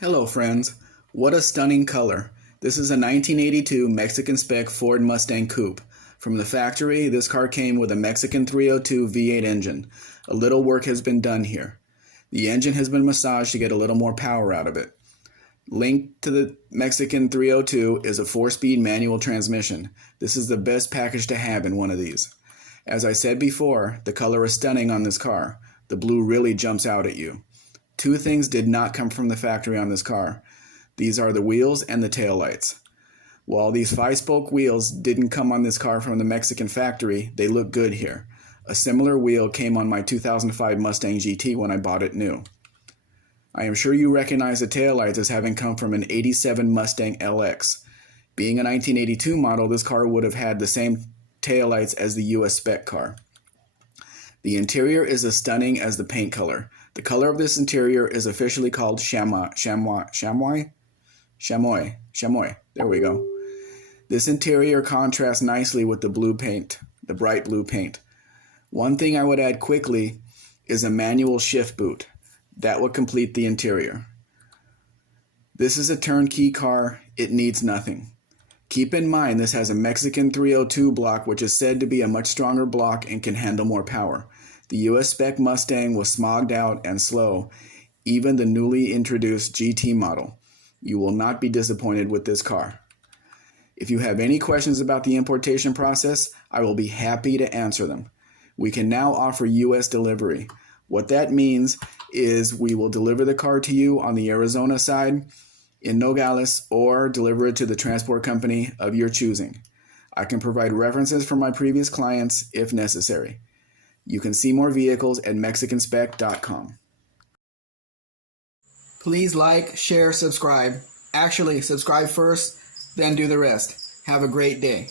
Hello friends, what a stunning color. This is a 1982 Mexican Spec Ford Mustang Coupe. From the factory, this car came with a Mexican 302 V8 engine. A little work has been done here. The engine has been massaged to get a little more power out of it. Linked to the Mexican 302 is a 4-speed manual transmission. This is the best package to have in one of these. As I said before, the color is stunning on this car. The blue really jumps out at you. Two things did not come from the factory on this car. These are the wheels and the taillights. While these 5-spoke wheels didn't come on this car from the Mexican factory, they look good here. A similar wheel came on my 2005 Mustang GT when I bought it new. I am sure you recognize the taillights as having come from an '87 Mustang LX. Being a 1982 model, this car would have had the same taillights as the US Spec car. The interior is as stunning as the paint color. The color of this interior is officially called chamois. There we go. This interior contrasts nicely with the blue paint, the bright blue paint. One thing I would add quickly is a manual shift boot. That would complete the interior. This is a turnkey car. It needs nothing. Keep in mind this has a Mexican 302 block, which is said to be a much stronger block and can handle more power. The US Spec Mustang was smogged out and slow, even the newly introduced GT model. You will not be disappointed with this car. If you have any questions about the importation process, I will be happy to answer them. We can now offer US delivery. What that means is we will deliver the car to you on the Arizona side, in Nogales, or deliver it to the transport company of your choosing. I can provide references from my previous clients if necessary. You can see more vehicles at mexicanspec.com. Please like, share, subscribe. Actually, subscribe first, then do the rest. Have a great day.